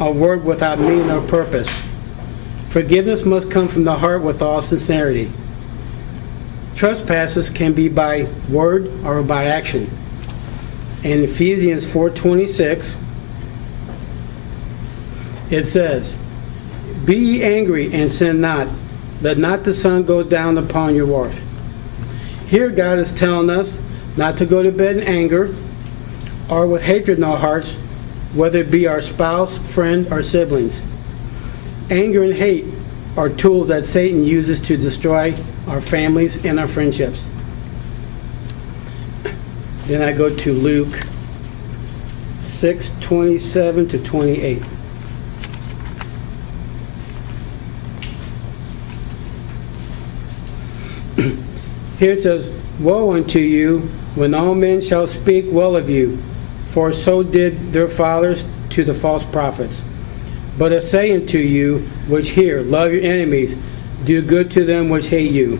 a word without meaning or purpose. Forgiveness must come from the heart with all sincerity. Trespasses can be by word or by action. In Ephesians 4:26, it says, "Be ye angry and sin not. Let not the sun go down upon your wrath." Here God is telling us not to go to bed in anger or with hatred in our hearts, whether it be our spouse, friend, or siblings. Anger and hate are tools that Satan uses to destroy our families and our friendships. Then I go to Luke 6:27 to 28. Here it says, "Woe unto you when all men shall speak well of you, for so did their fathers to the false prophets. But I say unto you which hear, love your enemies, do good to them which hate you."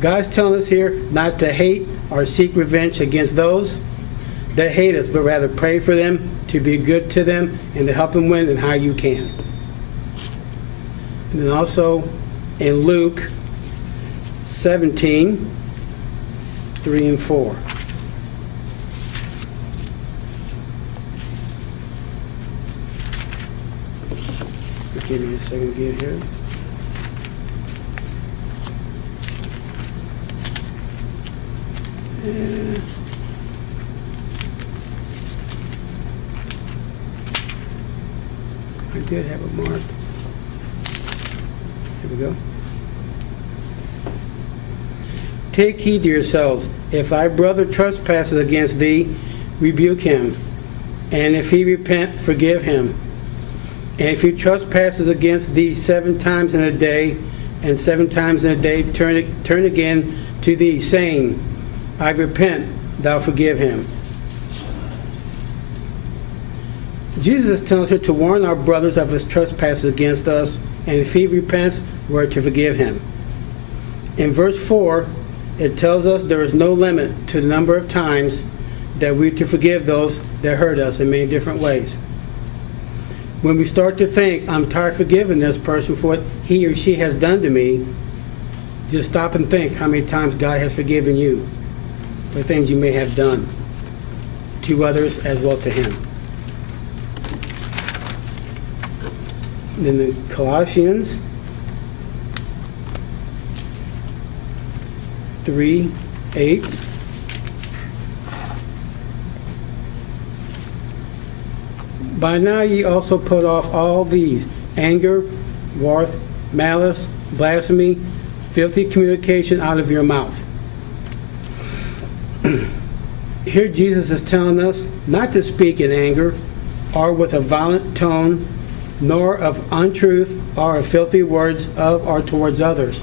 God's telling us here not to hate or seek revenge against those that hate us, but rather pray for them, to be good to them, and to help them win in how you can. And then also in Luke 17:3 and 4. Give me a second to get here. I did have it marked. Here we go. "Take heed to yourselves. If thy brother trespasses against thee, rebuke him. And if he repent, forgive him. And if he trespasses against thee 7 times in a day, and 7 times in a day turn again to thee, saying, I repent, thou forgive him." Jesus tells us here to warn our brothers of his trespasses against us, and if he repents, we're to forgive him. In verse 4, it tells us there is no limit to the number of times that we're to forgive those that hurt us in many different ways. When we start to think, I'm tired of forgiving this person for what he or she has done to me, just stop and think how many times God has forgiven you for things you may have done to others as well to him. And then in Colossians 3:8. "By now ye also put off all these, anger, wrath, malice, blasphemy, filthy communication out of your mouth." Here Jesus is telling us not to speak in anger or with a violent tone, nor of untruth or of filthy words of or towards others,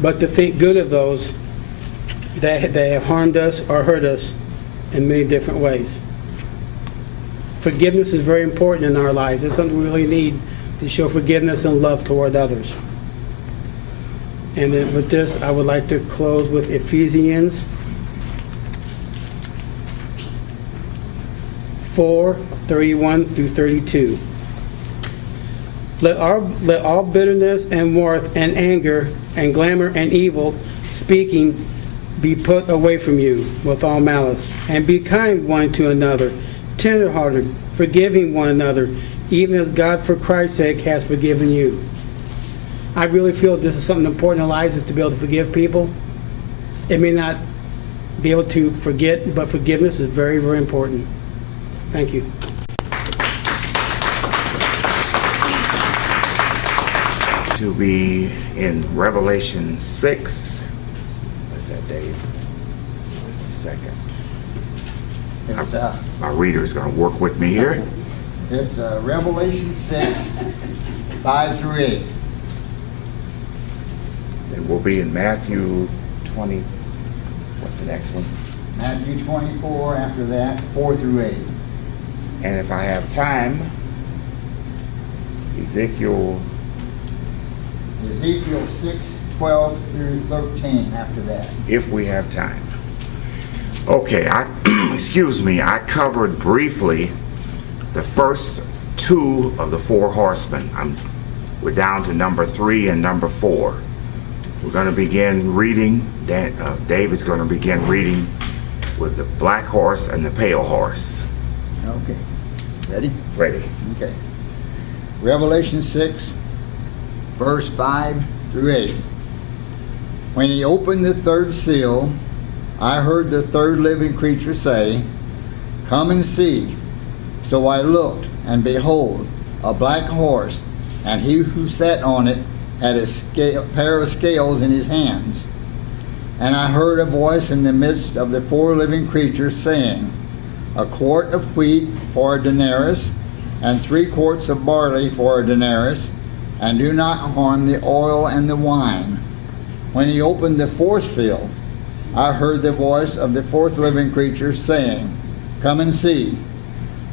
but to think good of those that have harmed us or hurt us in many different ways. Forgiveness is very important in our lives. It's something we really need to show forgiveness and love toward others. And then with this, I would like to close with Ephesians 4:31 through 32. Let all bitterness and wrath and anger and clamor and evil speaking be put away from you with all malice. And be kind one to another, tenderhearted, forgiving one another, even as God for Christ's sake has forgiven you. I really feel this is something important in our lives, is to be able to forgive people. It may not be able to forget, but forgiveness is very, very important. Thank you. To be in Revelation 6. What's that, Dave? Just a second. It's, My reader's going to work with me here. it's Revelation 6, 5 through 8. It will be in Matthew 20. What's the next one? Matthew 24, after that, 4 through 8. And if I have time, Ezekiel 6, 12 through 13 after that. if we have time. Okay, excuse me, I covered briefly the first two of the four horsemen. We're down to number 3 and number 4. We're going to begin reading. Dave is going to begin reading with the black horse and the pale horse. Okay. Ready? Ready. Okay. Revelation 6, verse 5 through 8. When he opened the third seal, I heard the third living creature say, "Come and see." So I looked, and behold, a black horse, and he who sat on it had a pair of scales in his hands. And I heard a voice in the midst of the 4 living creatures saying, "A quart of wheat for a denarius, and 3 quarts of barley for a denarius, and do not harm the oil and the wine." When he opened the 4th seal, I heard the voice of the 4th living creature saying, "Come and see."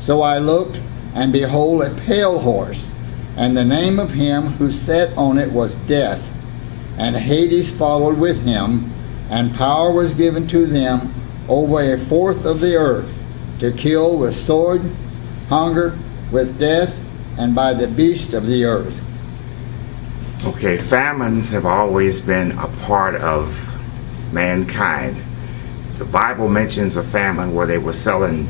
So I looked, and behold, a pale horse, and the name of him who sat on it was Death, and Hades followed with him, and power was given to them over 1/4 of the earth, to kill with sword, hunger, with death, and by the beast of the earth. Okay, famines have always been a part of mankind. The Bible mentions a famine where they were selling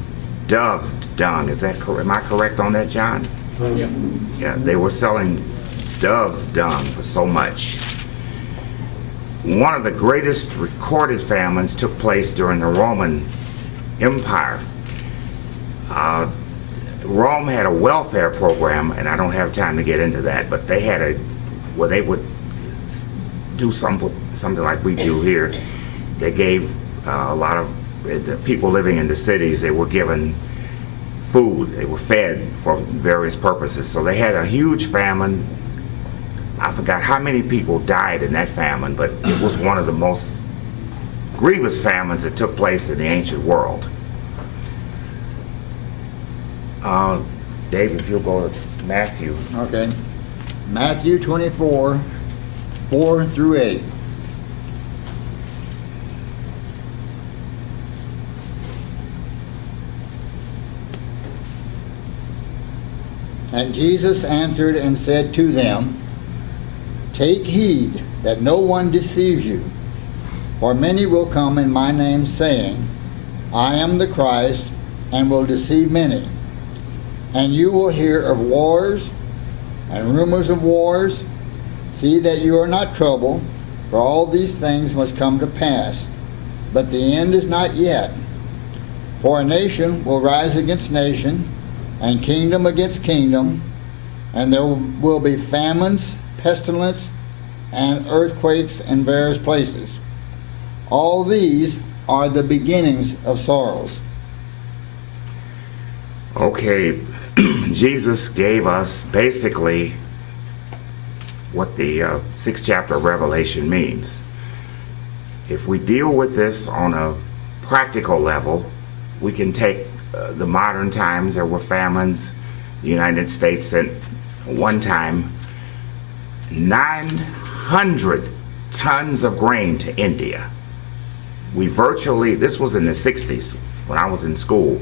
dove's dung. Is that correct? Am I correct on that, John? Yeah. Yeah, they were selling dove's dung for so much. One of the greatest recorded famines took place during the Roman Empire. Rome had a welfare program, and I don't have time to get into that, but they had where they would do something like we do here. They gave a lot of the people living in the cities, they were given food, they were fed for various purposes. So they had a huge famine. I forgot how many people died in that famine, but it was one of the most grievous famines that took place in the ancient world. Dave, if you'll go to Matthew. Okay. Matthew 24, 4 through 8. And Jesus answered and said to them, "Take heed that no one deceives you. For many will come in my name, saying, I am the Christ, and will deceive many. And you will hear of wars and rumors of wars. See that you are not troubled, for all these things must come to pass. But the end is not yet. For a nation will rise against nation, and kingdom against kingdom, and there will be famines, pestilence, and earthquakes in various places. All these are the beginnings of sorrows." Okay, Jesus gave us basically what the 6th chapter of Revelation means. If we deal with this on a practical level, we can take the modern times. There were famines. The United States sent one time 900 tons of grain to India. This was in the 60s when I was in school.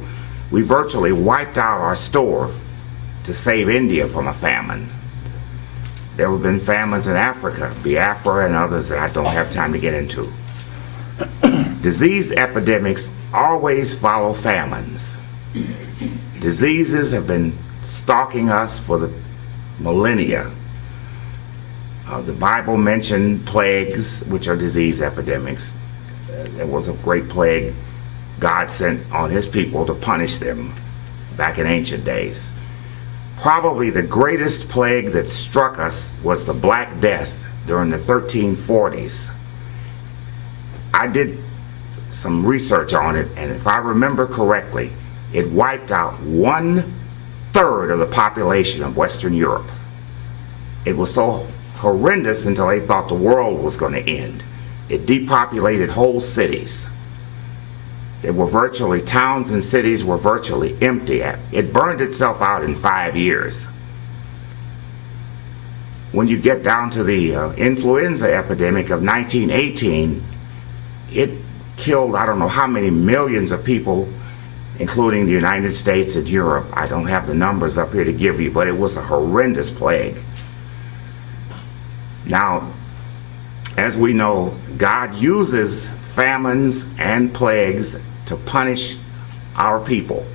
We virtually wiped out our store to save India from a famine. There have been famines in Africa, Biafra and others that I don't have time to get into. Disease epidemics always follow famines. Diseases have been stalking us for the millennia. The Bible mentioned plagues, which are disease epidemics. There was a great plague God sent on his people to punish them back in ancient days. Probably the greatest plague that struck us was the Black Death during the 1340s. I did some research on it, and if I remember correctly, it wiped out 1/3 of the population of Western Europe. It was so horrendous until they thought the world was going to end. It depopulated whole cities. Towns and cities were virtually empty. It burned itself out in 5 years. When you get down to the influenza epidemic of 1918, it killed I don't know how many millions of people including the United States and Europe. I don't have the numbers up here to give you, but it was a horrendous plague. Now, as we know, God uses famines and plagues to punish our people.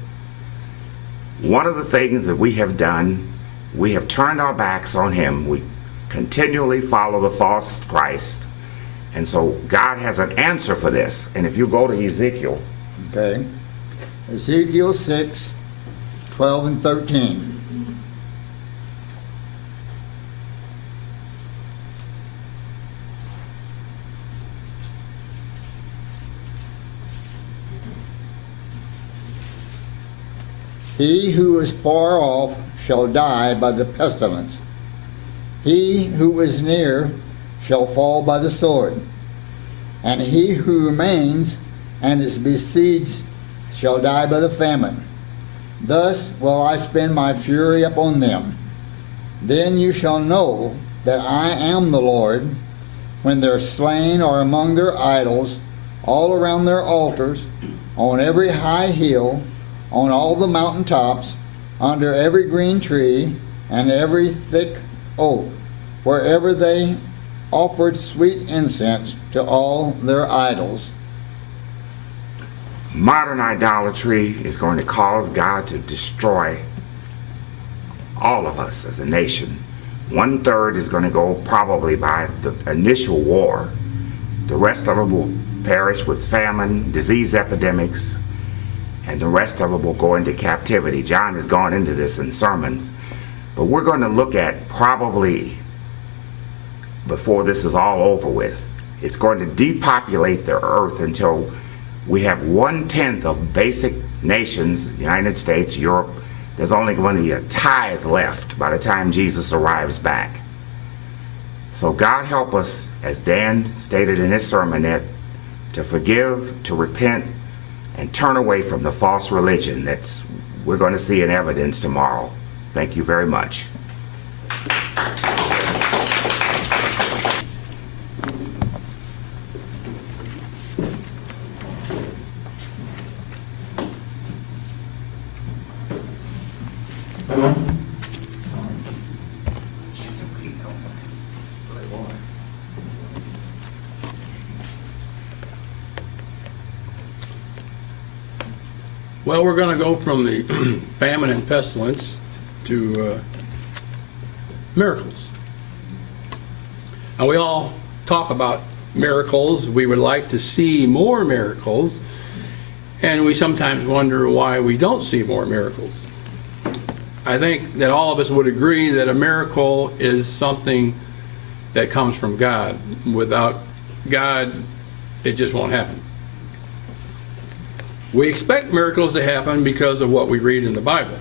One of the things that we have done, we have turned our backs on Him. We continually follow the false Christ. And so God has an answer for this. And if you go to Ezekiel. Okay. Ezekiel 6, 12 and 13. He who is far off shall die by the pestilence. He who is near shall fall by the sword. And he who remains and is besieged shall die by the famine. Thus will I spend my fury upon them. Then you shall know that I am the Lord, when their slain are among their idols, all around their altars, on every high hill, on all the mountain tops, under every green tree, and every thick oak, wherever they offered sweet incense to all their idols. Modern idolatry is going to cause God to destroy all of us as a nation. 1/3 is going to go probably by the initial war. The rest of them will perish with famine, disease epidemics, and the rest of them will go into captivity. John has gone into this in sermons, but we're going to look at probably, before this is all over with, it's going to depopulate the earth until we have 1/10 of basic nations, the United States, Europe. There's only going to be a tithe left by the time Jesus arrives back. So God help us, as Dan stated in his sermonette, to forgive, to repent, and turn away from the false religion that's we're going to see in evidence tomorrow. Thank you very much. Well, we're going to go from the famine and pestilence to miracles. And we all talk about miracles. We would like to see more miracles, and we sometimes wonder why we don't see more miracles. I think that all of us would agree that a miracle is something that comes from God. Without God, it just won't happen. We expect miracles to happen because of what we read in the Bible.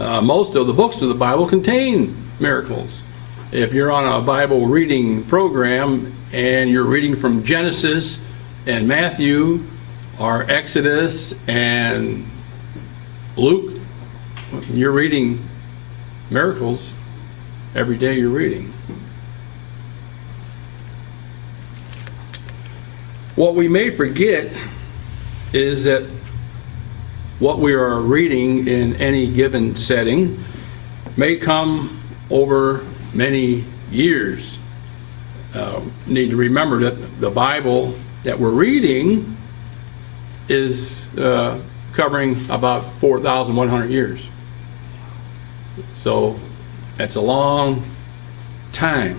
Most of the books of the Bible contain miracles. If you're on a Bible reading program and you're reading from Genesis and Matthew or Exodus and Luke, you're reading miracles every day you're reading. What we may forget is that what we are reading in any given setting may come over many years. Need to remember that the Bible that we're reading is covering about 4,100 years. So that's a long time.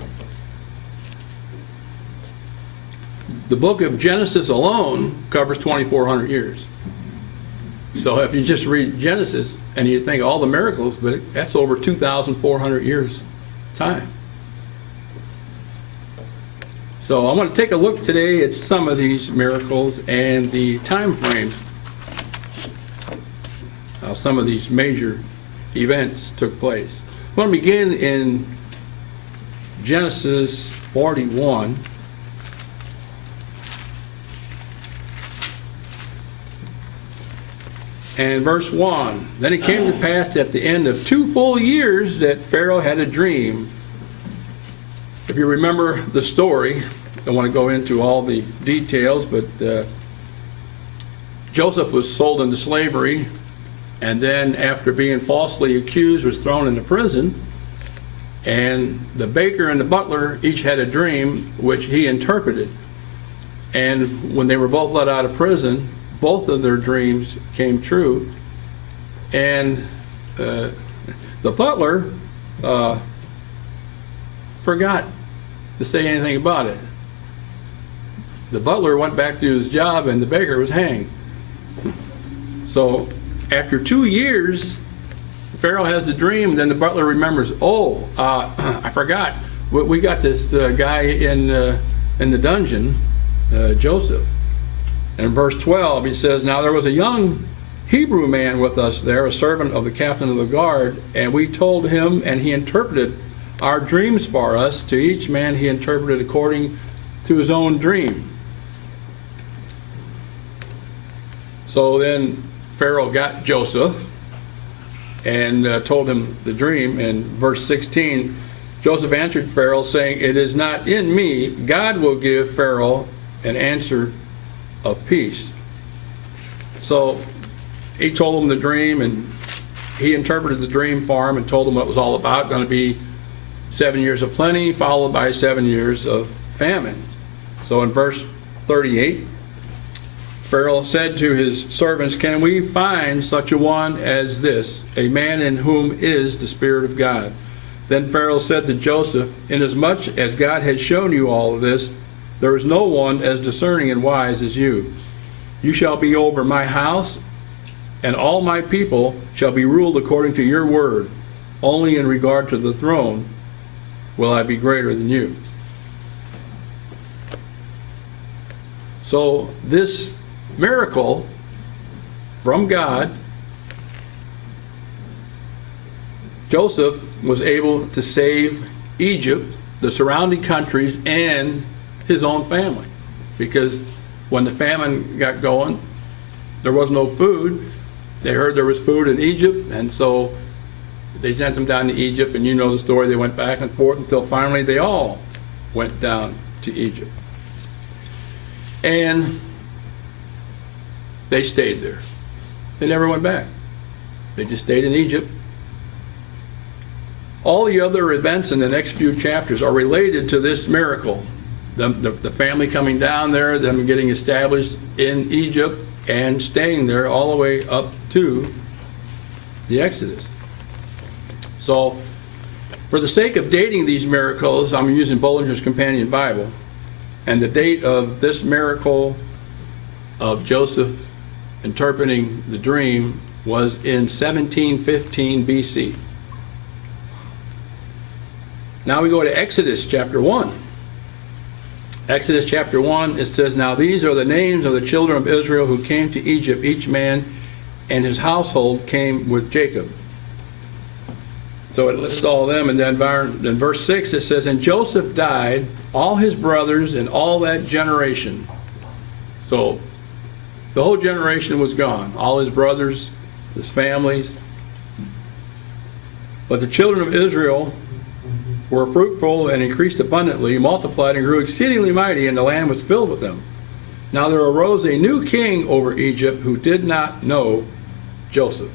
The book of Genesis alone covers 2,400 years. So if you just read Genesis and you think all the miracles, but that's over 2,400 years time. So I want to take a look today at some of these miracles and the time frame. How some of these major events took place. I want to begin in Genesis 41. And verse 1, then it came to pass at the end of 2 full years that Pharaoh had a dream. If you remember the story, I don't want to go into all the details, but Joseph was sold into slavery, and then after being falsely accused was thrown into prison. And the baker and the butler each had a dream which he interpreted. And when they were both let out of prison, both of their dreams came true. And the butler forgot to say anything about it. The butler went back to his job and the baker was hanged. So after 2 years, Pharaoh has the dream, and then the butler remembers, I forgot. We got this guy in the dungeon, Joseph. And in verse 12, he says, "Now there was a young Hebrew man with us there, a servant of the captain of the guard, and we told him, and he interpreted our dreams for us. To each man he interpreted according to his own dream." So then Pharaoh got Joseph and told him the dream. In verse 16, Joseph answered Pharaoh, saying, "It is not in me. God will give Pharaoh an answer of peace." So he told him the dream, and he interpreted the dream for him and told him what it was all about. Going to be 7 years of plenty, followed by 7 years of famine. So in verse 38, Pharaoh said to his servants, "Can we find such a one as this, a man in whom is the Spirit of God?" Then Pharaoh said to Joseph, "Inasmuch as God has shown you all of this, there is no one as discerning and wise as you. You shall be over my house, and all my people shall be ruled according to your word. Only in regard to the throne will I be greater than you." So this miracle from God, Joseph was able to save Egypt, the surrounding countries, and his own family. Because when the famine got going, there was no food. They heard there was food in Egypt, and so they sent them down to Egypt, and you know the story. They went back and forth until finally they all went down to Egypt. And they stayed there. They never went back. They just stayed in Egypt. All the other events in the next few chapters are related to this miracle. The family coming down there, them getting established in Egypt, and staying there all the way up to the Exodus. So, for the sake of dating these miracles, I'm using Bollinger's Companion Bible. And the date of this miracle of Joseph interpreting the dream was in 1715 BC. Now we go to Exodus chapter 1. Exodus chapter 1, it says, "Now these are the names of the children of Israel who came to Egypt. Each man and his household came with Jacob." So it lists all of them, and then in verse 6 it says, "And Joseph died, all his brothers, and all that generation." So the whole generation was gone, all his brothers, his families. "But the children of Israel were fruitful and increased abundantly, multiplied and grew exceedingly mighty, and the land was filled with them. Now there arose a new king over Egypt who did not know Joseph."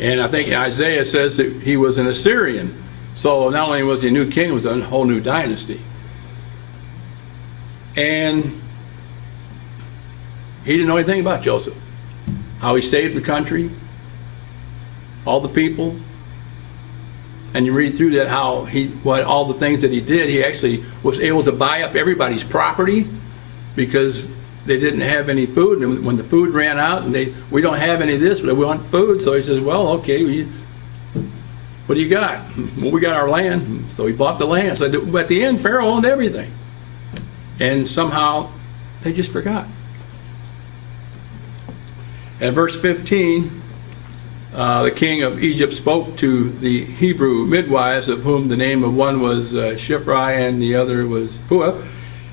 And I think Isaiah says that he was an Assyrian. So not only was he a new king, it was a whole new dynasty. And he didn't know anything about Joseph. How he saved the country, all the people. And you read through that, how all the things that he did. He actually was able to buy up everybody's property because they didn't have any food. And when the food ran out, and we don't have any of this, but we want food. So he says, "Well, okay, what do you got?" "Well, we got our land." So he bought the land. So at the end, Pharaoh owned everything. And somehow they just forgot. At verse 15, the king of Egypt spoke to the Hebrew midwives, of whom the name of one was Shiphrah and the other was Puah.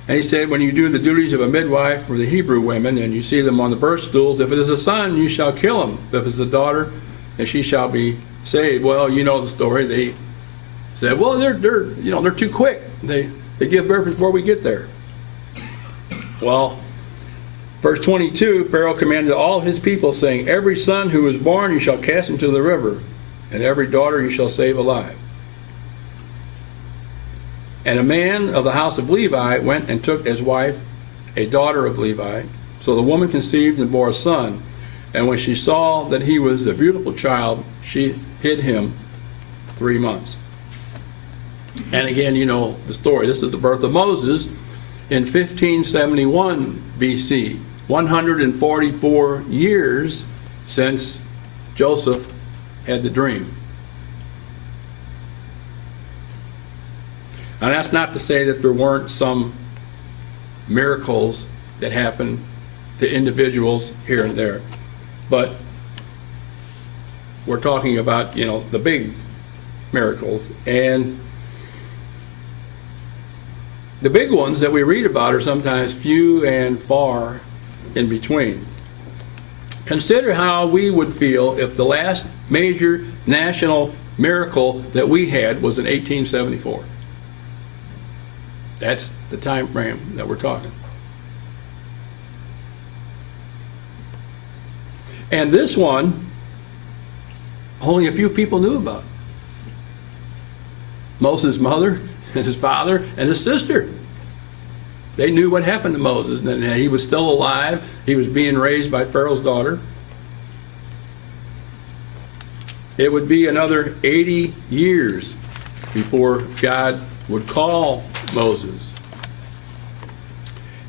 And he said, "When you do the duties of a midwife for the Hebrew women, and you see them on the birth stools, if it is a son, you shall kill him. If it's a daughter, then she shall be saved." Well, you know the story. They said, "Well, they're too quick. They give birth before we get there." Well, Verse 22, Pharaoh commanded all his people, saying, every son who is born you shall cast into the river, and every daughter you shall save alive. And a man of the house of Levi went and took as wife a daughter of Levi. So the woman conceived and bore a son. And when she saw that he was a beautiful child, she hid him 3 months. And again, you know the story. This is the birth of Moses in 1571 BC, 144 years since Joseph had the dream. And that's not to say that there weren't some miracles that happened to individuals here and there. But we're talking about, you know, the big miracles. And the big ones that we read about are sometimes few and far in between. Consider how we would feel if the last major national miracle that we had was in 1874. That's the time frame that we're talking. And this one, only a few people knew about. Moses' mother and his father and his sister. They knew what happened to Moses, and he was still alive. He was being raised by Pharaoh's daughter. It would be another 80 years before God would call Moses.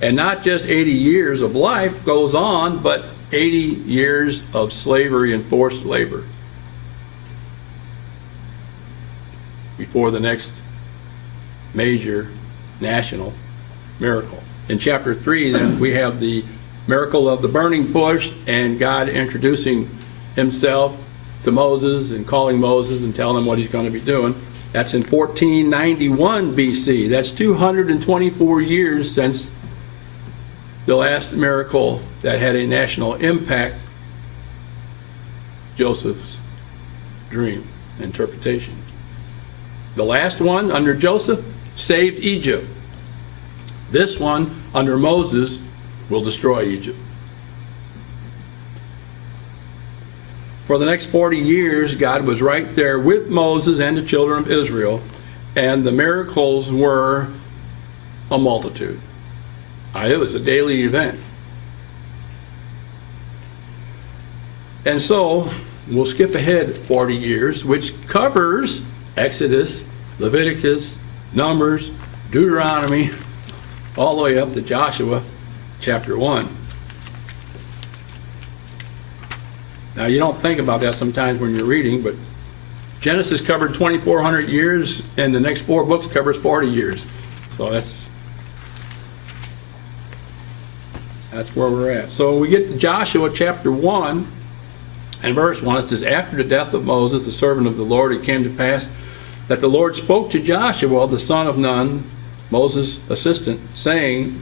And not just 80 years of life goes on, but 80 years of slavery and forced labor before the next major national miracle. In chapter 3, then, we have the miracle of the burning bush and God introducing himself to Moses and calling Moses and telling him what he's going to be doing. That's in 1491 BC. That's 224 years since the last miracle that had a national impact, Joseph's dream interpretation. The last one under Joseph saved Egypt. This one under Moses will destroy Egypt. For the next 40 years, God was right there with Moses and the children of Israel, and the miracles were a multitude. It was a daily event. And so, we'll skip ahead 40 years, which covers Exodus, Leviticus, Numbers, Deuteronomy, all the way up to Joshua chapter 1. Now, you don't think about that sometimes when you're reading, but Genesis covered 2,400 years, and the next 4 books covers 40 years. So that's where we're at. So we get to Joshua chapter 1 and verse 1. It says, after the death of Moses, the servant of the Lord, it came to pass that the Lord spoke to Joshua, the son of Nun, Moses' assistant, saying,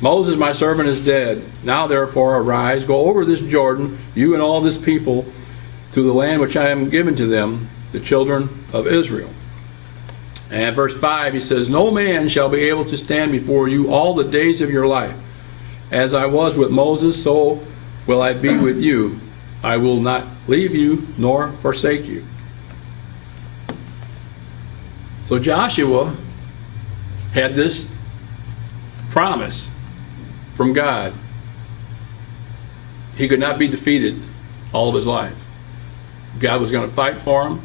Moses, my servant, is dead. Now therefore arise, go over this Jordan, you and all this people, to the land which I am given to them, the children of Israel. And verse 5, he says, no man shall be able to stand before you all the days of your life. As I was with Moses, so will I be with you. I will not leave you nor forsake you. So Joshua had this promise from God. He could not be defeated all of his life. God was going to fight for him.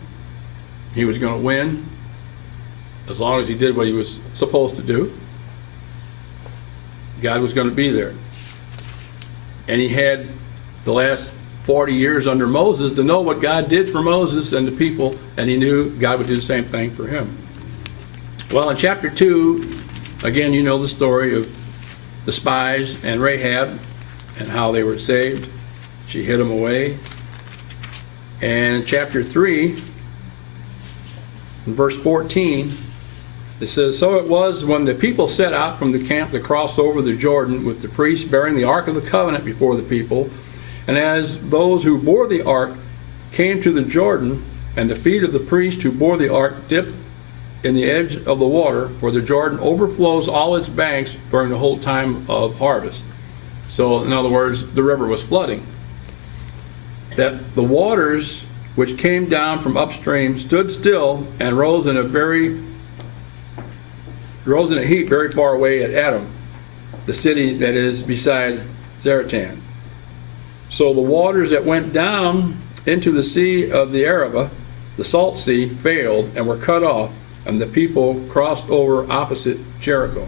He was going to win as long as he did what he was supposed to do. God was going to be there. And he had the last 40 years under Moses to know what God did for Moses and the people, and he knew God would do the same thing for him. Well, in chapter 2, again, you know the story of the spies and Rahab and how they were saved. She hid them away. And in chapter 3, in verse 14, it says, so it was when the people set out from the camp to cross over the Jordan with the priests bearing the ark of the covenant before the people, and as those who bore the ark came to the Jordan, and the feet of the priest who bore the ark dipped in the edge of the water, for the Jordan overflows all its banks during the whole time of harvest. So in other words, the river was flooding. That the waters which came down from upstream stood still and rose in a heap very far away at Adam, the city that is beside Zaratan. So the waters that went down into the sea of the Arabah, the salt sea, failed and were cut off, and the people crossed over opposite Jericho.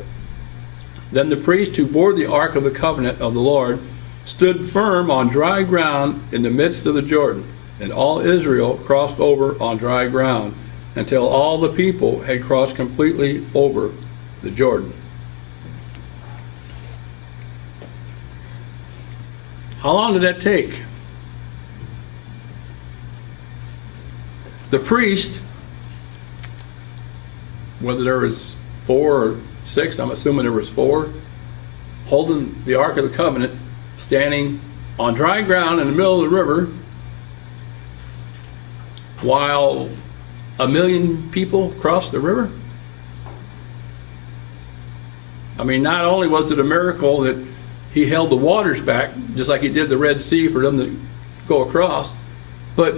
Then the priest who bore the ark of the covenant of the Lord stood firm on dry ground in the midst of the Jordan, and all Israel crossed over on dry ground until all the people had crossed completely over the Jordan. How long did that take? The priest, whether there was 4 or 6, I'm assuming there was 4, holding the Ark of the Covenant, standing on dry ground in the middle of the river, while 1 million people crossed the river. I mean, not only was it a miracle that he held the waters back, just like he did the Red Sea for them to go across, but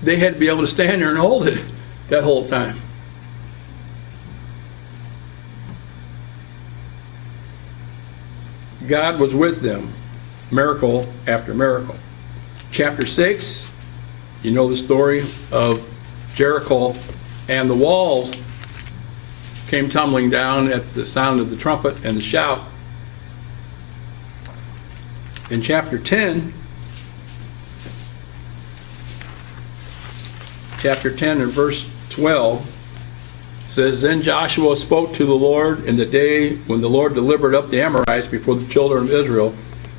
they had to be able to stand there and hold it that whole time. God was with them, miracle after miracle. Chapter 6, you know the story of Jericho, and the walls came tumbling down at the sound of the trumpet and the shout. In chapter 10 and verse 12 says, Then Joshua spoke to the Lord in the day when the Lord delivered up the Amorites before the children of Israel,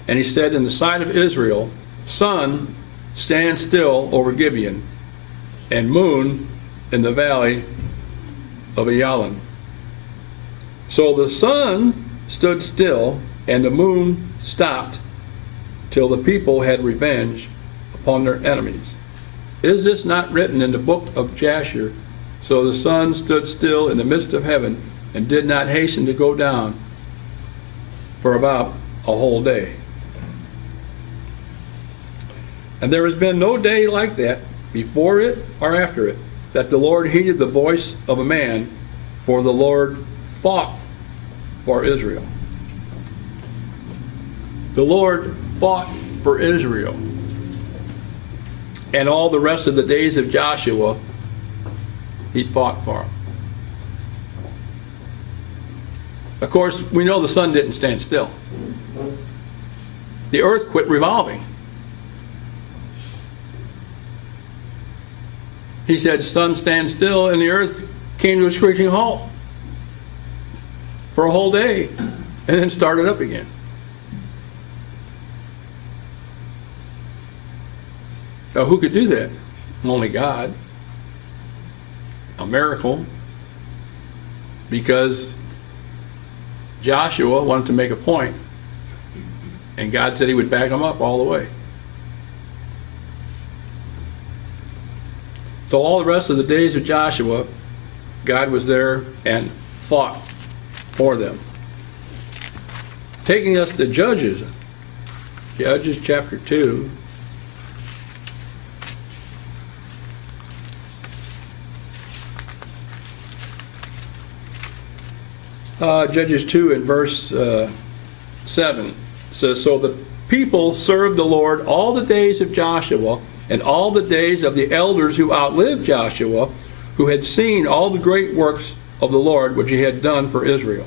and he said in the sight of Israel, Sun, stand still over Gibeon, and moon in the valley of Ayalon. So the sun stood still, and the moon stopped, till the people had revenge upon their enemies. Is this not written in the book of Jasher? So the sun stood still in the midst of heaven, and did not hasten to go down for about a whole day. And there has been no day like that, before it or after it, that the Lord heeded the voice of a man, for the Lord fought for Israel. The Lord fought for Israel. And all the rest of the days of Joshua, he fought for them. Of course, we know the sun didn't stand still. The earth quit revolving. He said, sun, stand still, and the earth came to a screeching halt for a whole day, and then started up again. Now, who could do that? Only God. A miracle, because Joshua wanted to make a point, and God said he would back him up all the way. So all the rest of the days of Joshua, God was there and fought for them. Taking us to Judges chapter 2. Judges 2 and verse 7 says, So the people served the Lord all the days of Joshua, and all the days of the elders who outlived Joshua, who had seen all the great works of the Lord which he had done for Israel.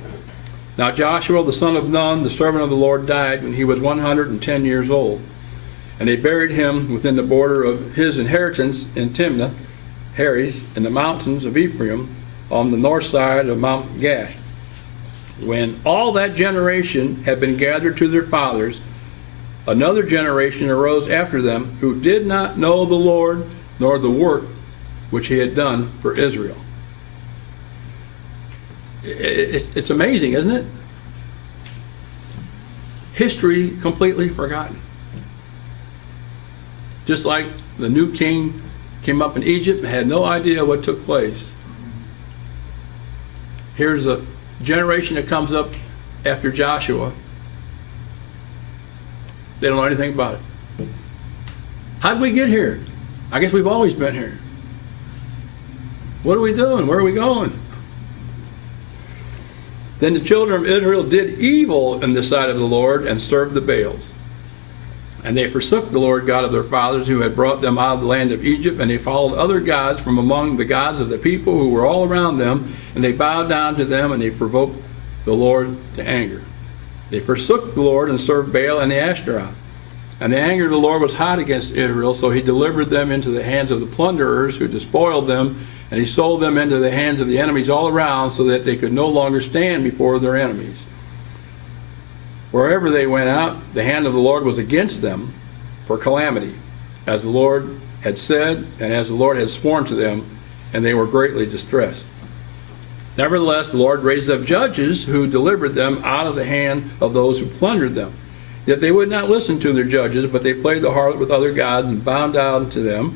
Now Joshua the son of Nun, the servant of the Lord, died when he was 110 years old. And they buried him within the border of his inheritance in Timnah, Heres, in the mountains of Ephraim, on the north side of Mount Gash. When all that generation had been gathered to their fathers, another generation arose after them who did not know the Lord nor the work which he had done for Israel. It's amazing, isn't it? History completely forgotten. Just like the new king came up in Egypt and had no idea what took place. Here's a generation that comes up after Joshua, They don't know anything about it. How'd we get here? I guess we've always been here. What are we doing? Where are we going? Then the children of Israel did evil in the sight of the Lord and served the Baals. And they forsook the Lord God of their fathers who had brought them out of the land of Egypt, and they followed other gods from among the gods of the people who were all around them, and they bowed down to them, and they provoked the Lord to anger. They forsook the Lord and served Baal and the Ashtaroth. And the anger of the Lord was hot against Israel, so he delivered them into the hands of the plunderers who despoiled them, and he sold them into the hands of the enemies all around, so that they could no longer stand before their enemies. Wherever they went out, the hand of the Lord was against them for calamity, as the Lord had said, and as the Lord had sworn to them, and they were greatly distressed. Nevertheless, the Lord raised up judges who delivered them out of the hand of those who plundered them. Yet they would not listen to their judges, but they played the harlot with other gods and bowed down to them.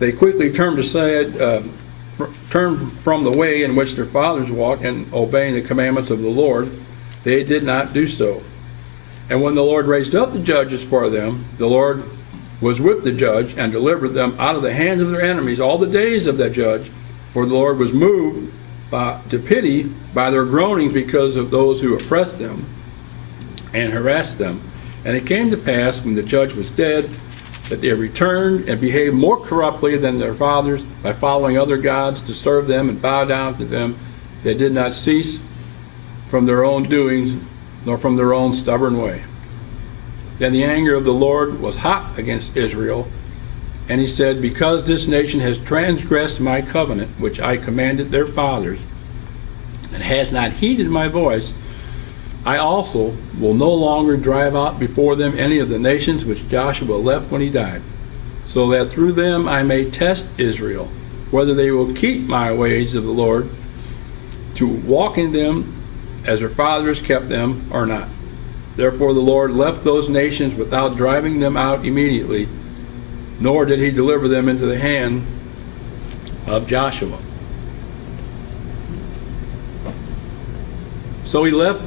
They quickly turned aside, turned from the way in which their fathers walked, and obeying the commandments of the Lord, they did not do so. And when the Lord raised up the judges for them, the Lord was with the judge and delivered them out of the hands of their enemies all the days of that judge. For the Lord was moved to pity by their groanings because of those who oppressed them and harassed them. And it came to pass, when the judge was dead, that they returned and behaved more corruptly than their fathers by following other gods to serve them and bow down to them. They did not cease from their own doings, nor from their own stubborn way. Then the anger of the Lord was hot against Israel, and he said, because this nation has transgressed my covenant, which I commanded their fathers, and has not heeded my voice, I also will no longer drive out before them any of the nations which Joshua left when he died, so that through them I may test Israel, whether they will keep my ways of the Lord, to walk in them as their fathers kept them or not. Therefore the Lord left those nations without driving them out immediately, nor did he deliver them into the hand of Joshua. So he left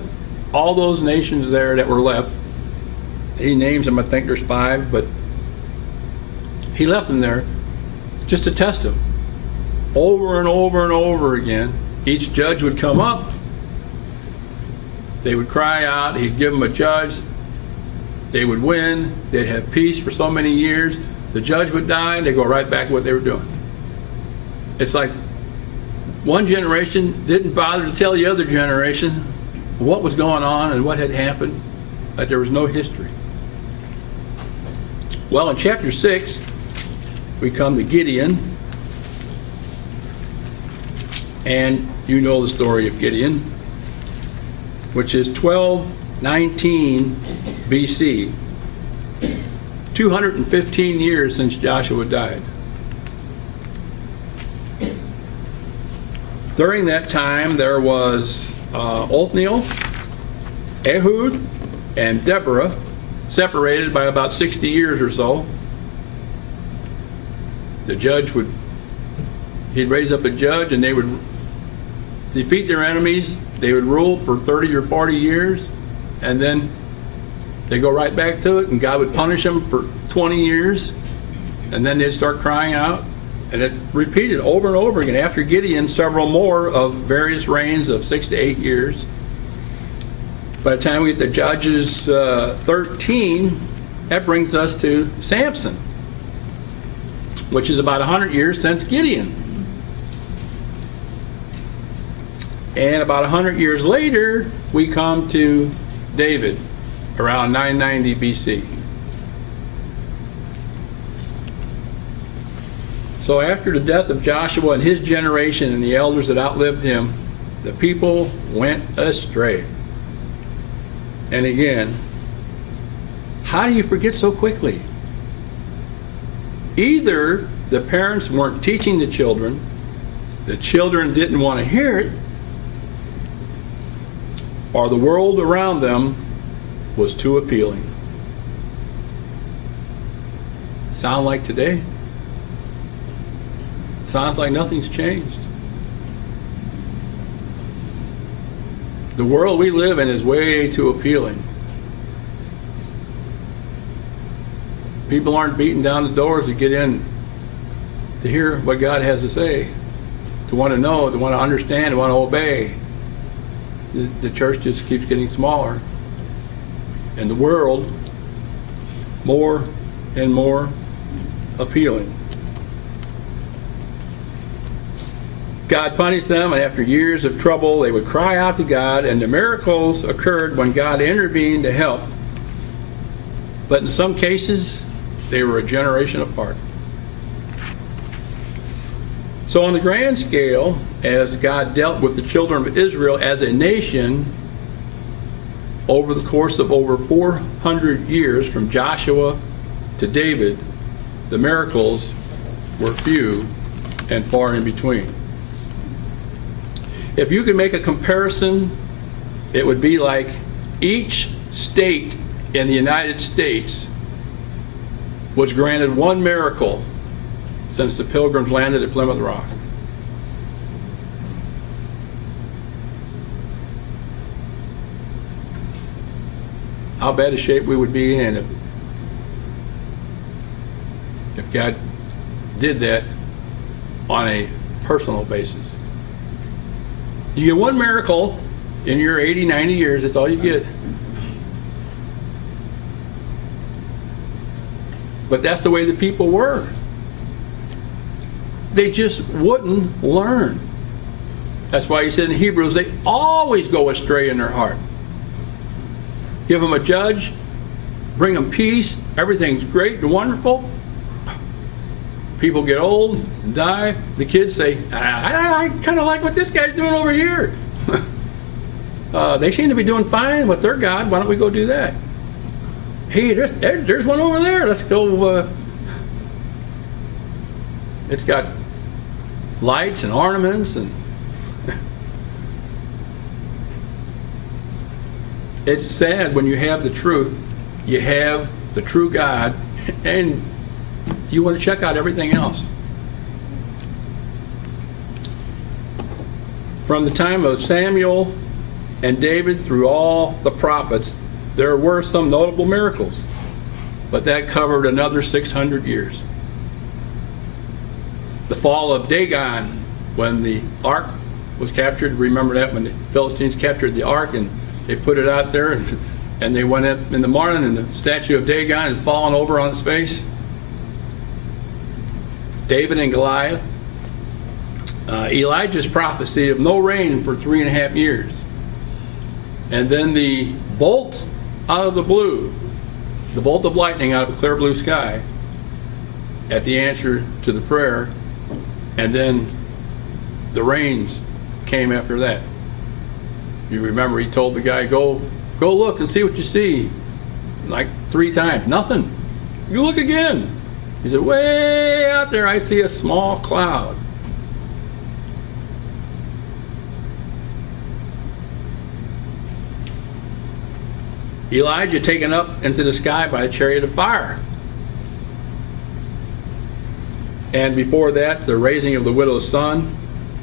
all those nations there that were left. He names them, I think there's 5, but he left them there just to test them. Over and over and over again, each judge would come up. They would cry out, he'd give them a judge, they would win, they'd have peace for so many years, the judge would die, and they'd go right back to what they were doing. It's like one generation didn't bother to tell the other generation what was going on and what had happened, like there was no history. Well, in chapter 6, we come to Gideon, and you know the story of Gideon, which is 1219 BC, 215 years since Joshua died. During that time, there was Othniel, Ehud, and Deborah, separated by about 60 years or so. The judge he'd raise up a judge, and they would defeat their enemies. They would rule for 30 or 40 years, and then they go right back to it, and God would punish them for 20 years, and then they'd start crying out, and it repeated over and over again. After Gideon, several more of various reigns of 6 to 8 years. By the time we get to Judges 13, that brings us to Samson, which is about 100 years since Gideon. And about 100 years later, we come to David, around 990 BC. So after the death of Joshua and his generation and the elders that outlived him, the people went astray. And again, how do you forget so quickly? Either the parents weren't teaching the children didn't want to hear it, or the world around them was too appealing. Sound like today? Sounds like nothing's changed. The world we live in is way too appealing. People aren't beating down the doors to get in to hear what God has to say, to want to know, to want to understand, to want to obey. The church just keeps getting smaller. And the world more and more appealing. God punished them, and after years of trouble, they would cry out to God, and the miracles occurred when God intervened to help. But in some cases, they were a generation apart. So on the grand scale, as God dealt with the children of Israel as a nation over the course of over 400 years, from Joshua to David, the miracles were few and far in between. If you could make a comparison, it would be like each state in the United States was granted one miracle since the Pilgrims landed at Plymouth Rock. How bad a shape we would be in if God did that on a personal basis. You get one miracle in your 80, 90 years, that's all you get. But that's the way the people were. They just wouldn't learn. That's why he said in Hebrews, they always go astray in their heart. Give them a judge, bring them peace, everything's great and wonderful. People get old and die. The kids say, I kind of like what this guy's doing over here. They seem to be doing fine with their God. Why don't we go do that? Hey, there's one over there. Let's go. It's got lights and ornaments, and it's sad when you have the truth, you have the true God, and you want to check out everything else. From the time of Samuel and David through all the prophets, there were some notable miracles, but that covered another 600 years. The fall of Dagon, when the ark was captured, remember that, when the Philistines captured the ark and they put it out there, and they went up in the morning and the statue of Dagon had fallen over on its face. David and Goliath. Elijah's prophecy of no rain for 3.5 years. And then the bolt out of the blue, the bolt of lightning out of a clear blue sky at the answer to the prayer. And then the rains came after that. You remember he told the guy, go look and see what you see. Like 3 times, nothing. You look again. He said, way out there I see a small cloud. Elijah taken up into the sky by a chariot of fire. And before that, the raising of the widow's son,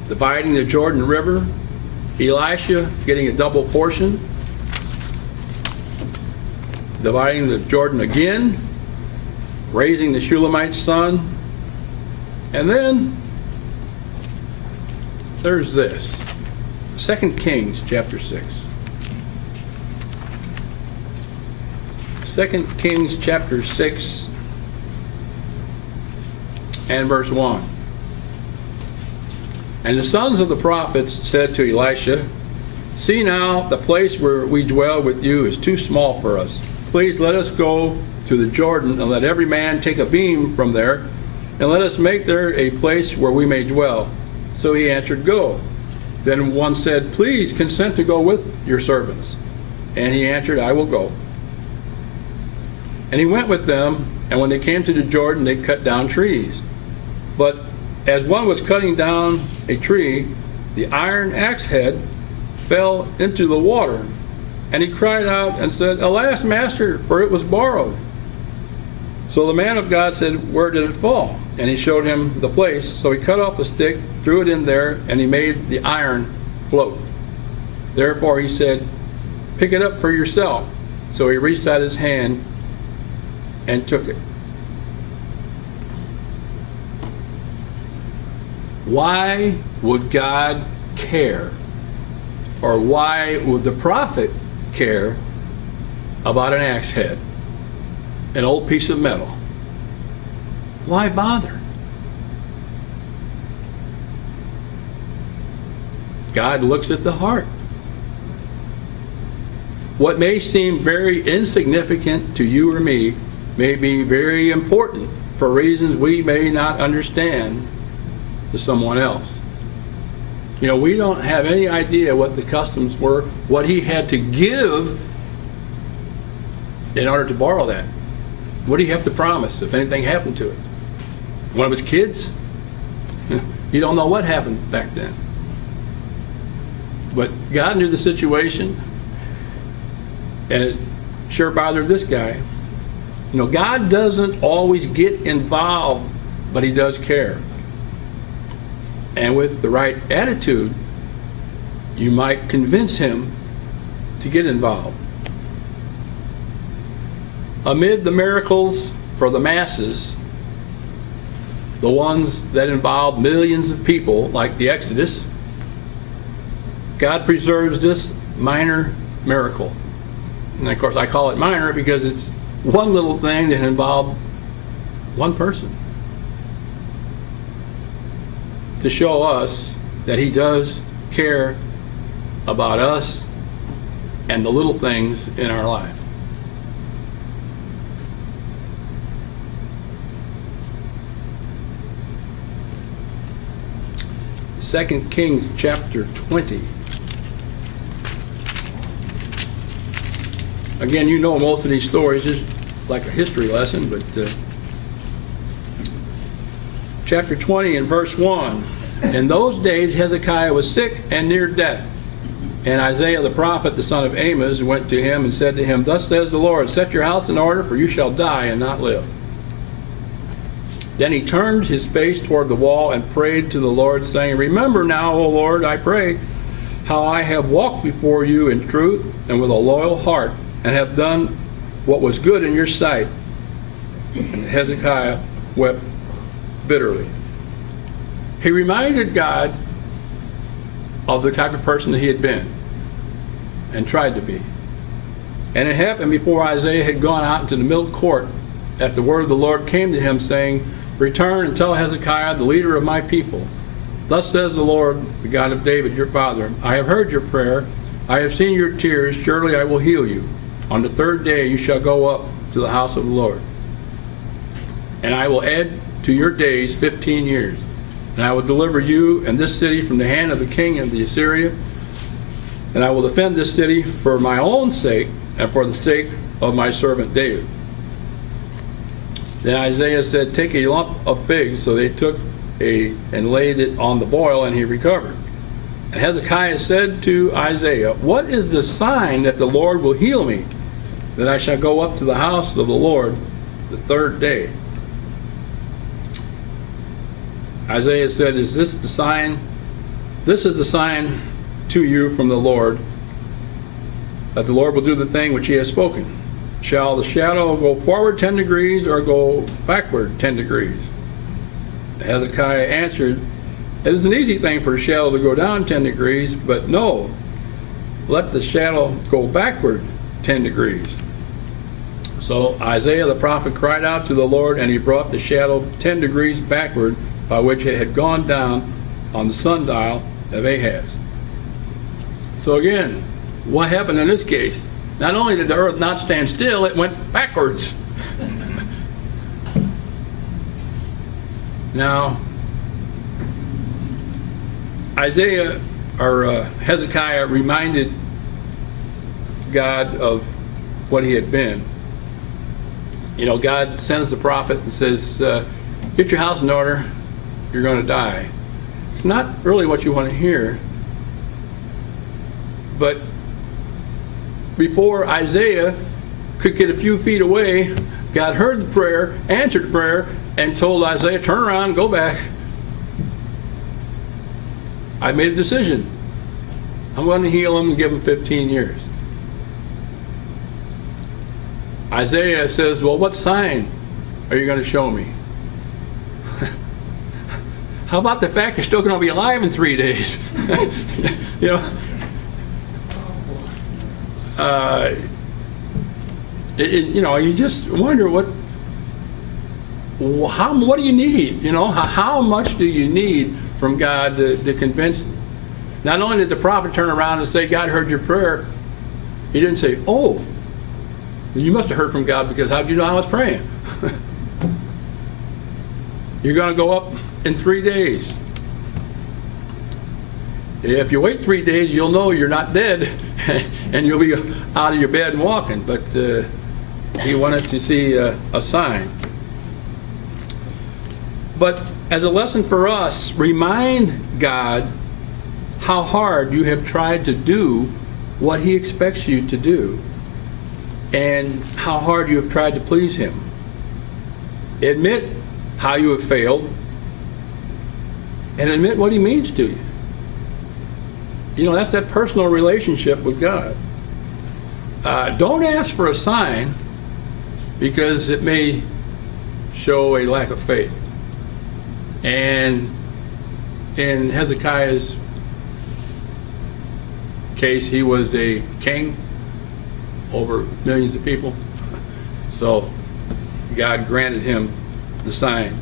dividing the Jordan River, Elisha getting a double portion, dividing the Jordan again, raising the Shulamite's son, and then there's this, 2 Kings chapter 6. 2 Kings chapter 6 and verse 1. And the sons of the prophets said to Elisha, see now, the place where we dwell with you is too small for us. Please let us go to the Jordan, and let every man take a beam from there, and let us make there a place where we may dwell. So he answered, go. Then one said, please consent to go with your servants. And he answered, I will go. And he went with them, and when they came to the Jordan, they cut down trees. But as one was cutting down a tree, the iron axe head fell into the water. And he cried out and said, alas, master, for it was borrowed. So the man of God said, where did it fall? And he showed him the place. So he cut off the stick, threw it in there, and he made the iron float. Therefore he said, pick it up for yourself. So he reached out his hand and took it. Why would God care, or why would the prophet care about an axe head, an old piece of metal? Why bother? God looks at the heart. What may seem very insignificant to you or me may be very important for reasons we may not understand to someone else. You know, we don't have any idea what the customs were, what he had to give in order to borrow that. What do you have to promise if anything happened to it? One of his kids? You don't know what happened back then. But God knew the situation, and it sure bothered this guy. You know, God doesn't always get involved, but he does care. And with the right attitude, you might convince him to get involved. Amid the miracles for the masses, the ones that involve millions of people, like the Exodus, God preserves this minor miracle. And of course, I call it minor because it's one little thing that involved one person, to show us that he does care about us and the little things in our life. Second Kings chapter 20. Again, you know most of these stories, just like a history lesson, but chapter 20 and verse 1. In those days Hezekiah was sick and near death. And Isaiah the prophet, the son of Amos, went to him and said to him, Thus says the Lord, set your house in order, for you shall die and not live. Then he turned his face toward the wall and prayed to the Lord, saying, Remember now, O Lord, I pray, how I have walked before you in truth and with a loyal heart, and have done what was good in your sight. And Hezekiah wept bitterly. He reminded God of the type of person that he had been and tried to be. And it happened before Isaiah had gone out into the middle court that the word of the Lord came to him, saying, Return and tell Hezekiah, the leader of my people, Thus says the Lord, the God of David, your father, I have heard your prayer, I have seen your tears, surely I will heal you. On the third day you shall go up to the house of the Lord. And I will add to your days 15 years. And I will deliver you and this city from the hand of the king of the Assyria. And I will defend this city for my own sake and for the sake of my servant David. Then Isaiah said, Take a lump of figs. So they took and laid it on the boil, and he recovered. And Hezekiah said to Isaiah, What is the sign that the Lord will heal me, that I shall go up to the house of the Lord the third day? Isaiah said, Is this the sign? This is the sign to you from the Lord, that the Lord will do the thing which he has spoken. Shall the shadow go forward 10 degrees or go backward 10 degrees? Hezekiah answered, It is an easy thing for a shadow to go down 10 degrees, but no, let the shadow go backward 10 degrees. So Isaiah the prophet cried out to the Lord, and he brought the shadow 10 degrees backward, by which it had gone down on the sundial of Ahaz. So again, what happened in this case? Not only did the earth not stand still, it went backwards. Now, Hezekiah reminded God of what he had been. You know, God sends the prophet and says, Get your house in order, you're going to die. It's not really what you want to hear. But before Isaiah could get a few feet away, God heard the prayer, answered the prayer, and told Isaiah, Turn around, go back. I made a decision. I'm going to heal him and give him 15 years. Isaiah says, Well, what sign are you going to show me? how about the fact you're still going to be alive in 3 days? You know, you know, you just wonder what do you need? You know, how much do you need from God to convince you? Not only did the prophet turn around and say, God heard your prayer, he didn't say, oh, you must have heard from God, because how did you know I was praying? You're going to go up in 3 days. If you wait 3 days, you'll know you're not dead, and you'll be out of your bed and walking. But he wanted to see a sign. But as a lesson for us, remind God how hard you have tried to do what he expects you to do, and how hard you have tried to please him. Admit how you have failed, and admit what he means to you. You know, that's that personal relationship with God. Don't ask for a sign, because it may show a lack of faith. And in Hezekiah's case, he was a king over millions of people. So God granted him the sign.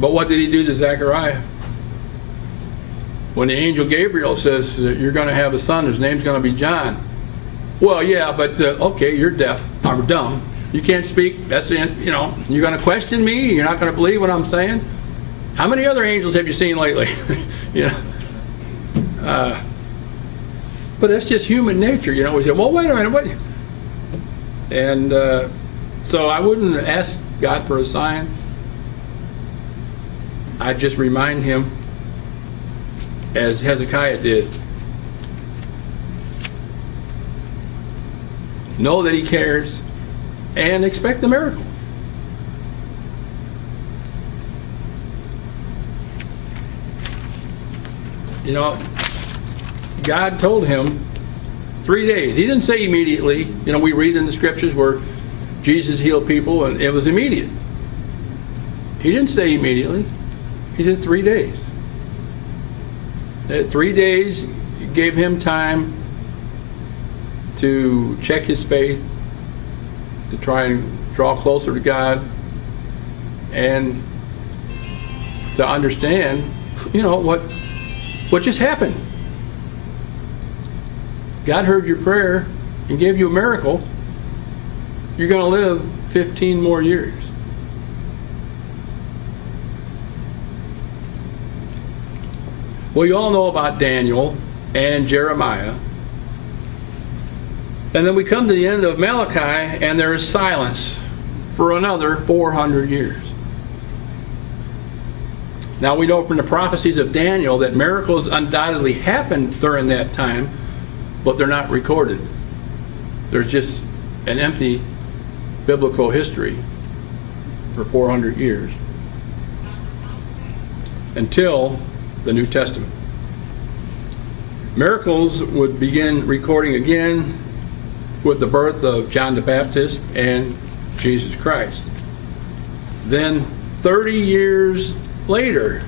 But what did he do to Zechariah? When the angel Gabriel says that you're going to have a son, his name's going to be John. Well, yeah, but okay, you're deaf or dumb. You can't speak. That's it. You know, you're going to question me. You're not going to believe what I'm saying. How many other angels have you seen lately? You know. But that's just human nature, you know. We say, well, wait a minute, what? And so I wouldn't ask God for a sign. I'd just remind him, as Hezekiah did. Know that he cares, and expect a miracle. You know, God told him 3 days. He didn't say immediately. You know, we read in the scriptures where Jesus healed people and it was immediate. He didn't say immediately. He said 3 days. 3 days gave him time to check his faith, to try and draw closer to God, and to understand, you know, what just happened. God heard your prayer and gave you a miracle. You're going to live 15 more years. Well, you all know about Daniel and Jeremiah. And then we come to the end of Malachi, and there is silence for another 400 years. Now we know from the prophecies of Daniel that miracles undoubtedly happened during that time, but they're not recorded. There's just an empty biblical history for 400 years until the New Testament. Miracles would begin recording again with the birth of John the Baptist and Jesus Christ. Then 30 years later,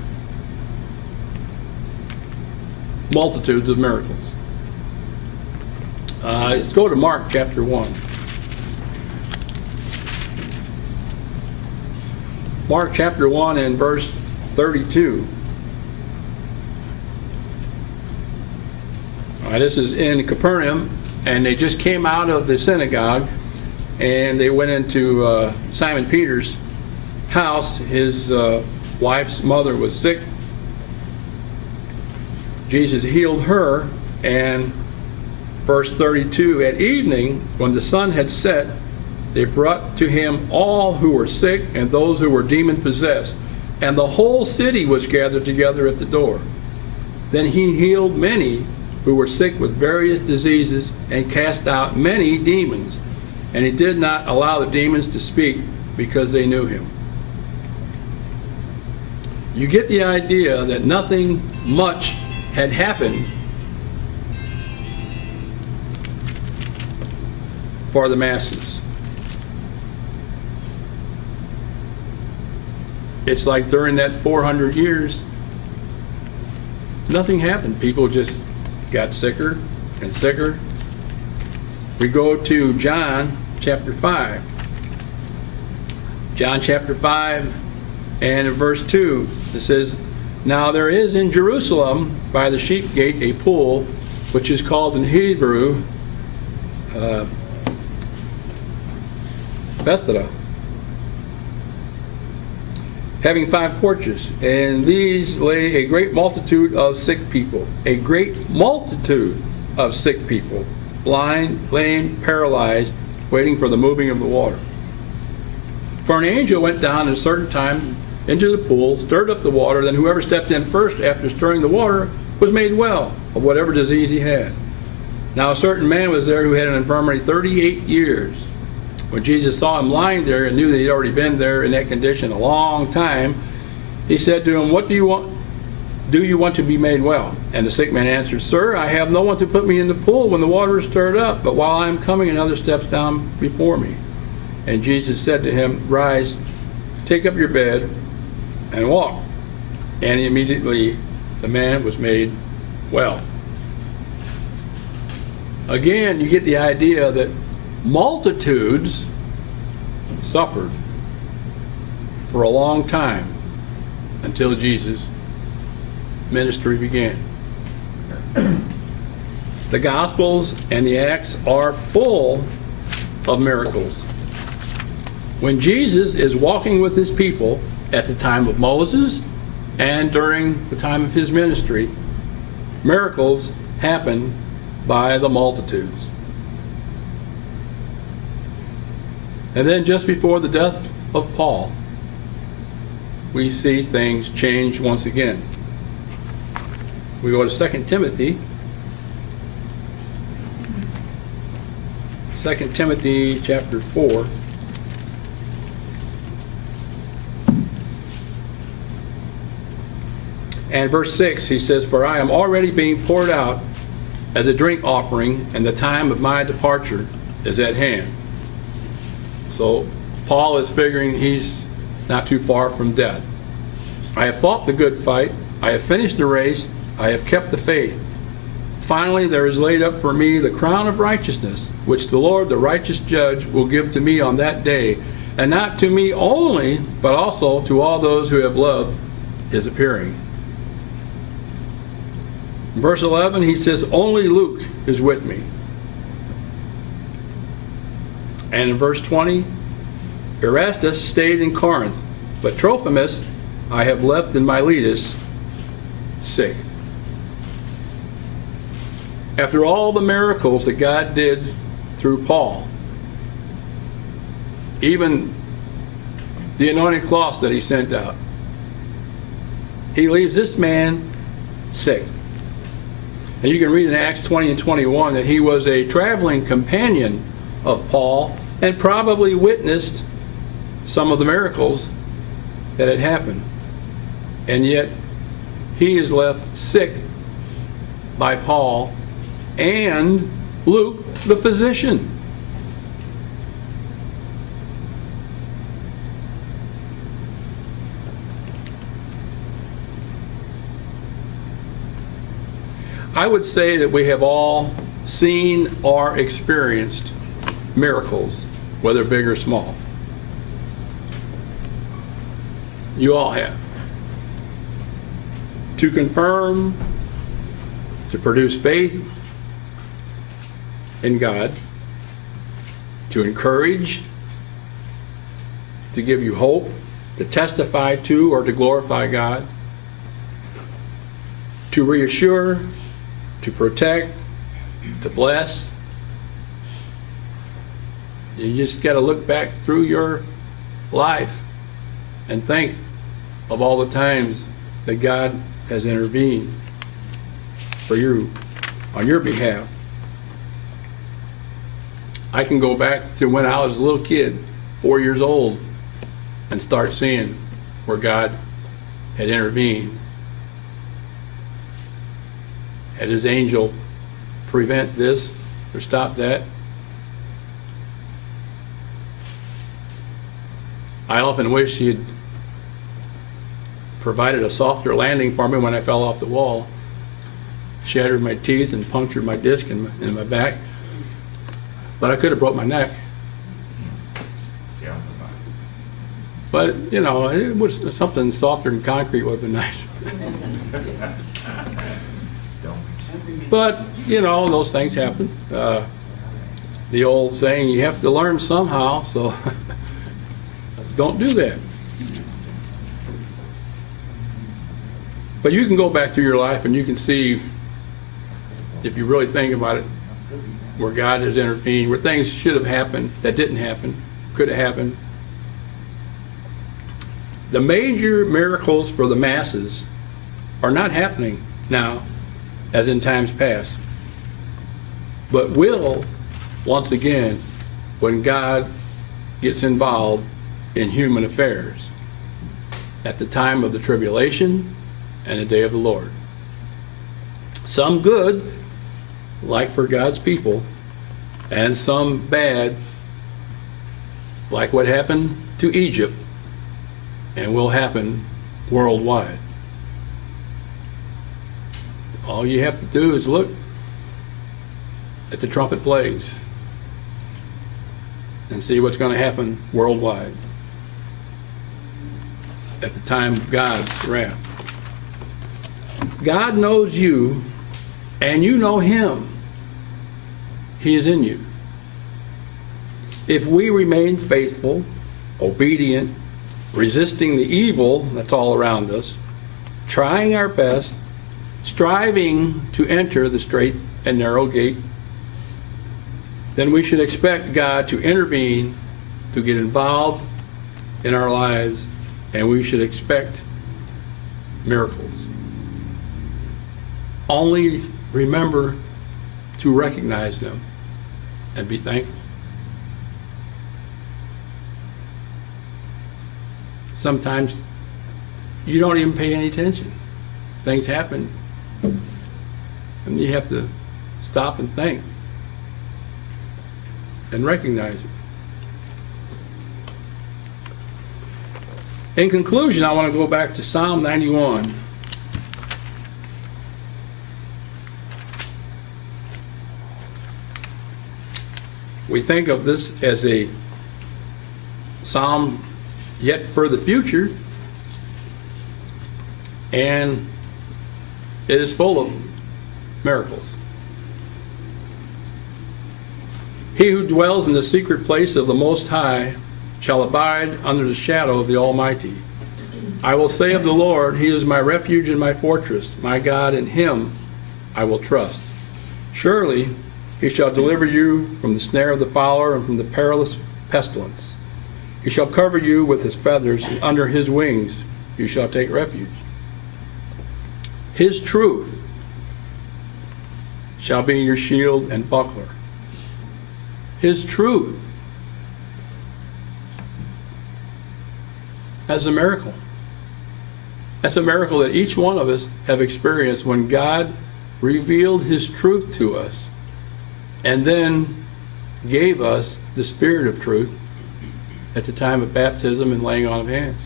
multitudes of miracles. Let's go to Mark chapter 1. Mark chapter 1 and verse 32. This is in Capernaum, and they just came out of the synagogue, and they went into Simon Peter's house. His wife's mother was sick. Jesus healed her, and verse 32, at evening, when the sun had set, they brought to him all who were sick and those who were demon-possessed, and the whole city was gathered together at the door. Then he healed many who were sick with various diseases and cast out many demons. And he did not allow the demons to speak because they knew him. You get the idea that nothing much had happened for the masses. it's like during that 400 years, nothing happened. People just got sicker and sicker. We go to John chapter 5. John chapter 5 and in verse 2, it says, "Now there is in Jerusalem by the sheep gate a pool, which is called in Hebrew Bethesda, having 5 porches, and these lay a great multitude of sick people, a great multitude of sick people, blind, lame, paralyzed, waiting for the moving of the water. For an angel went down at a certain time into the pool, stirred up the water, then whoever stepped in first after stirring the water was made well of whatever disease he had. Now a certain man was there who had an infirmity 38 years. When Jesus saw him lying there and knew that he'd already been there in that condition a long time, he said to him, "What do you want? Do you want to be made well?" And the sick man answered, "Sir, I have no one to put me in the pool when the water is stirred up, but while I am coming, another steps down before me." And Jesus said to him, "Rise, take up your bed, and walk." And immediately the man was made well. Again, you get the idea that multitudes suffered for a long time until Jesus' ministry began. The Gospels and the Acts are full of miracles. When Jesus is walking with his people at the time of Moses and during the time of his ministry, miracles happen by the multitudes. And then just before the death of Paul, we see things change once again. We go to 2 Timothy. 2 Timothy chapter 4. And verse 6, he says, "For I am already being poured out as a drink offering, and the time of my departure is at hand." So Paul is figuring he's not too far from death. "I have fought the good fight. I have finished the race. I have kept the faith. Finally, there is laid up for me the crown of righteousness, which the Lord, the righteous judge, will give to me on that day, and not to me only, but also to all those who have loved his appearing." In verse 11, he says, "Only Luke is with me." And in verse 20, "Erastus stayed in Corinth, but Trophimus I have left in Miletus sick." After all the miracles that God did through Paul, even the anointing cloths that he sent out, he leaves this man sick. And you can read in Acts 20 and 21 that he was a traveling companion of Paul and probably witnessed some of the miracles that had happened. And yet he is left sick by Paul and Luke, the physician. I would say that we have all seen or experienced miracles, whether big or small. You all have. To confirm, to produce faith in God, to encourage, to give you hope, to testify to or to glorify God, to reassure, to protect, to bless. You just got to look back through your life and think of all the times that God has intervened for you, on your behalf. I can go back to when I was a little kid, 4 years old, and start seeing where God had intervened. Had his angel prevent this or stop that? I often wish he'd provided a softer landing for me when I fell off the wall. Shattered my teeth and punctured my disc in my back. But I could have broke my neck. Yeah. But, you know, it was something softer than concrete would have been nice. But, you know, those things happen. The old saying, you have to learn somehow, so don't do that. But you can go back through your life and you can see, if you really think about it, where God has intervened, where things should have happened that didn't happen, could have happened. The major miracles for the masses are not happening now as in times past, but will once again when God gets involved in human affairs at the time of the tribulation and the day of the Lord. Some good, like for God's people, and some bad, like what happened to Egypt and will happen worldwide. All you have to do is look at the trumpet plagues and see what's going to happen worldwide at the time of God's wrath. God knows you and you know Him. He is in you. If we remain faithful, obedient, resisting the evil that's all around us, trying our best, striving to enter the straight and narrow gate, then we should expect God to intervene, to get involved in our lives, and we should expect miracles. Only remember to recognize them and be thankful. Sometimes you don't even pay any attention. Things happen, and you have to stop and think and recognize it. In conclusion, I want to go back to Psalm 91. We think of this as a psalm yet for the future, and it is full of miracles. He who dwells in the secret place of the Most High shall abide under the shadow of the Almighty. I will say of the Lord, He is my refuge and my fortress, my God, in Him I will trust. Surely He shall deliver you from the snare of the fowler and from the perilous pestilence. He shall cover you with His feathers, and under His wings you shall take refuge. His truth shall be your shield and buckler. His truth. That's a miracle. That's a miracle that each one of us have experienced when God revealed His truth to us and then gave us the Spirit of truth at the time of baptism and laying on of hands.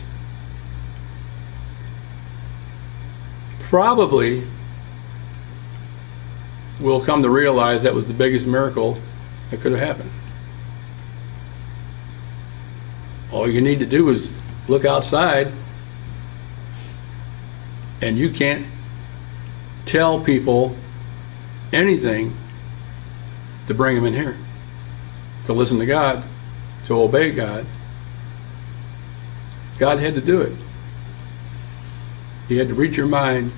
Probably we'll come to realize that was the biggest miracle that could have happened. All you need to do is look outside, and you can't tell people anything to bring them in here, to listen to God, to obey God. God had to do it. He had to read your mind,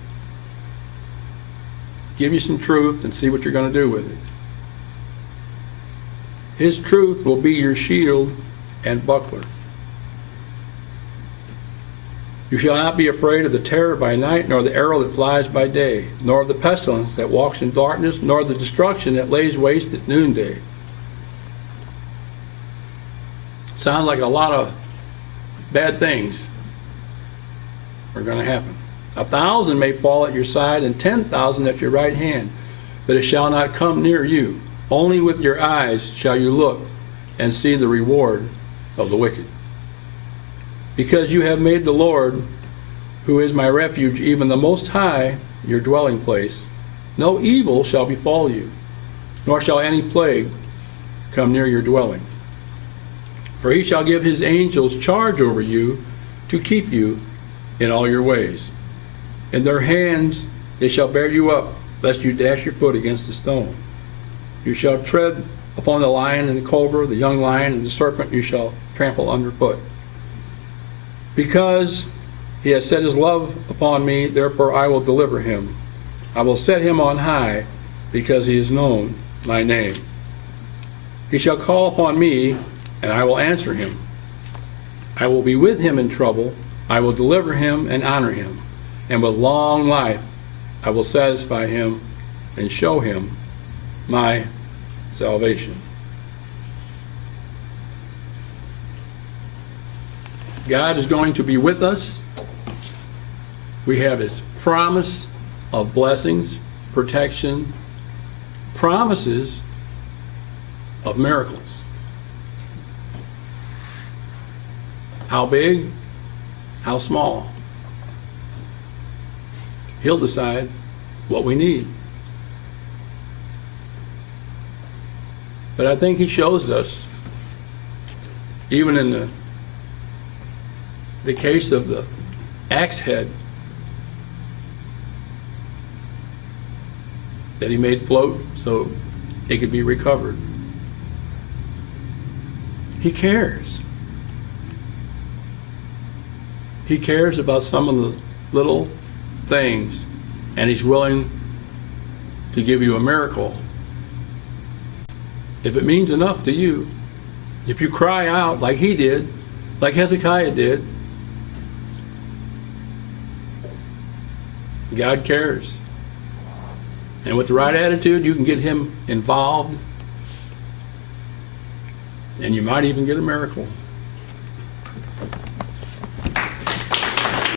give you some truth, and see what you're going to do with it. His truth will be your shield and buckler. You shall not be afraid of the terror by night, nor the arrow that flies by day, nor of the pestilence that walks in darkness, nor the destruction that lays waste at noonday. Sounds like a lot of bad things are going to happen. 1,000 may fall at your side and 10,000 at your right hand, but it shall not come near you. Only with your eyes shall you look and see the reward of the wicked. Because you have made the Lord, who is my refuge, even the Most High, your dwelling place, no evil shall befall you, nor shall any plague come near your dwelling. For he shall give his angels charge over you to keep you in all your ways. In their hands they shall bear you up, lest you dash your foot against a stone. You shall tread upon the lion and the cobra, the young lion and the serpent you shall trample underfoot. Because he has set his love upon me, therefore I will deliver him. I will set him on high, because he has known my name. He shall call upon me, and I will answer him. I will be with him in trouble. I will deliver him and honor him. And with long life I will satisfy him and show him my salvation. God is going to be with us. We have his promise of blessings, protection, promises of miracles. How big? How small? He'll decide what we need. But I think he shows us, even in the case of the axe head, that he made float so it could be recovered. He cares. He cares about some of the little things, and he's willing to give you a miracle if it means enough to you. If you cry out like he did, like Hezekiah did, God cares. And with the right attitude, you can get him involved, and you might even get a miracle.